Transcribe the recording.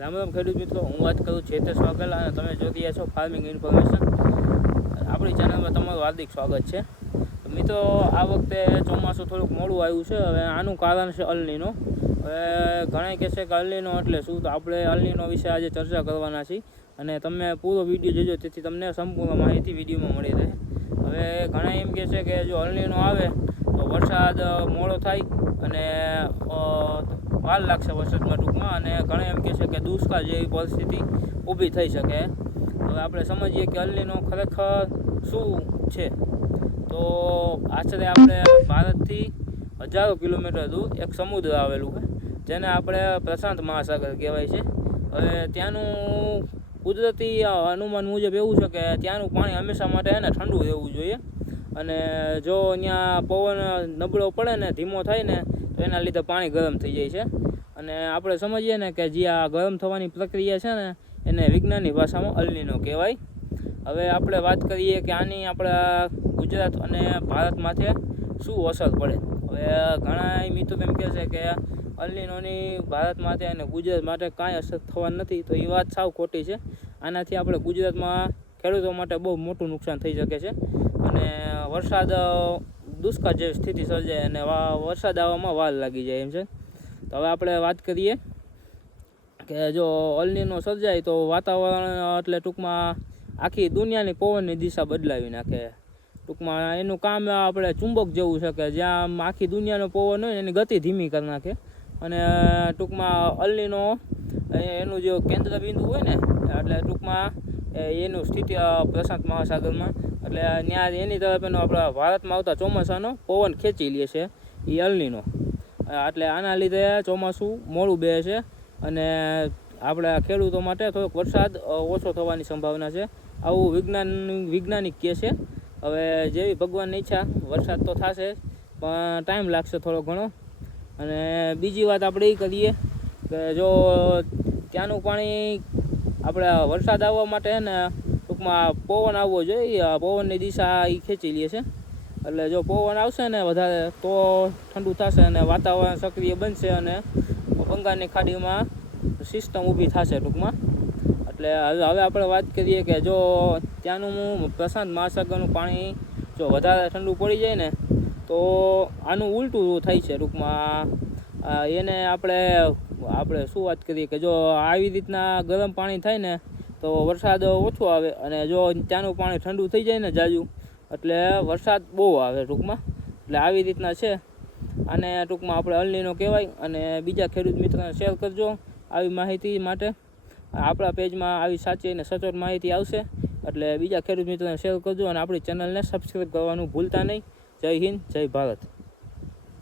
રામ રામ ખેડૂત મિત્રો, હું વાત કરું ચેતેશ વાઘેલા અને તમે જોઈ રહ્યા છો ફાર્મિંગ ઇન્ફોર્મેશન. આપણી ચેનલમાં તમારું હાર્દિક સ્વાગત છે. મિત્રો, આ વખતે ચોમાસું થોડુંક મોડું આવ્યું છે. હવે આનું કારણ છે અલનીનો. હવે ઘણા કહે છે કે અલનીનો એટલે શું, તો આપણે અલનીનો વિશે આજે ચર્ચા કરવાના છીએ અને તમે પૂરો વિડીયો જોજો, તેથી તમને સંપૂર્ણ માહિતી વિડીયોમાં મળી રહે. હવે ઘણા એમ કહે છે કે જો અલનીનો આવે તો વરસાદ મોડો થાય અને વાર લાગશે વરસાદમાં ટૂંકમાં, અને ઘણા એમ કહે છે કે દુષ્કાળ જેવી પરિસ્થિતિ ઊભી થઈ શકે. હવે આપણે સમજીએ કે અલનીનો ખરેખર શું છે. તો આશરે આપણે ભારતથી હજારો કિલોમીટર દૂર એક સમુદ્ર આવેલું છે, જેને આપણે પ્રશાંત મહાસાગર કહેવાય છે. હવે ત્યાંનું કુદરતી અનુમાન મુજબ એવું છે કે ત્યાંનું પાણી હંમેશા માટે એને ઠંડુ રહેવું જોઈએ, અને જો ત્યાં પવન નબળો પડે ને, ધીમો થાય ને, તો એના લીધે પાણી ગરમ થઈ જાય છે. અને આપણે સમજીએ ને કે જે આ ગરમ થવાની પ્રક્રિયા છે ને, એને વિજ્ઞાનની ભાષામાં અલનીનો કહેવાય. હવે આપણે વાત કરીએ કે આની આપણા ગુજરાત અને ભારત માથે શું અસર પડે. હવે ઘણા મિત્રો એમ કહે છે કે અલનીનોની ભારત માટે અને ગુજરાત માટે કાંઈ અસર થવાની નથી, તો એ વાત સાવ ખોટી છે. આનાથી આપણે ગુજરાતમાં ખેડૂતો માટે બહુ મોટું નુકસાન થઈ શકે છે, અને વરસાદ દુષ્કાળ જેવી સ્થિતિ સર્જાય અને વરસાદ આવવામાં વાર લાગી જાય એમ છે. તો હવે આપણે વાત કરીએ કે જો અલનીનો સર્જાય તો વાતાવરણ એટલે ટૂંકમાં આખી દુનિયાની પવનની દિશા બદલાવી નાખે. ટૂંકમાં એનું કામ આપણે ચુંબક જેવું છે કે જ્યાં આખી દુનિયાનો પવન હોય ને એની ગતિ ધીમી કરી નાખે. અને ટૂંકમાં અલનીનો એનું જે કેન્દ્ર બિંદુ હોય ને, એટલે ટૂંકમાં એનું સ્થિતિ પ્રશાંત મહાસાગરમાં, એટલે ત્યાં એની તરફ એનો આપણા ભારતમાં આવતા ચોમાસાનો પવન ખેંચી લે છે એ અલનીનો. એટલે આના લીધે ચોમાસું મોડું બે છે અને આપણા ખેડૂતો માટે થોડોક વરસાદ ઓછો થવાની સંભાવના છે, આવું વૈજ્ઞાનિક કહે છે. હવે જેવી ભગવાનની ઈચ્છા, વરસાદ તો થશે પણ ટાઈમ લાગશે થોડો ઘણો. અને બીજી વાત આપણે એ કરીએ કે જો ત્યાંનું પાણી આપણે વરસાદ આવવા માટે ને ટૂંકમાં પવન આવવો જોઈએ, પવનની દિશા એ ખેંચી લે છે. એટલે જો પવન આવશે ને વધારે તો ઠંડુ થશે અને વાતાવરણ સક્રિય બનશે અને બંગાળની ખાડીમાં સિસ્ટમ ઊભી થશે ટૂંકમાં. એટલે હવે આપણે વાત કરીએ કે જો ત્યાંનું પ્રશાંત મહાસાગરનું પાણી જો વધારે ઠંડુ પડી જાય ને, તો આનું ઉલટું થાય છે ટૂંકમાં. એને આપણે શું વાત કરીએ કે જો આવી રીતના ગરમ પાણી થાય ને તો વરસાદ ઓછો આવે, અને જો ત્યાંનું પાણી ઠંડુ થઈ જાય ને જાજુ, એટલે વરસાદ બહુ આવે ટૂંકમાં. એટલે આવી રીતના છે. આને ટૂંકમાં આપણે અલનીનો કહેવાય. અને બીજા ખેડૂત મિત્રોને શેર કરજો આવી માહિતી માટે. આપણા પેજમાં આવી સાચી અને સચોટ માહિતી આવશે, એટલે બીજા ખેડૂત મિત્રોને શેર કરજો અને આપણી ચેનલને સબસ્ક્રાઈબ કરવાનું ભૂલતા નહીં. જય હિન્દ, જય ભારત.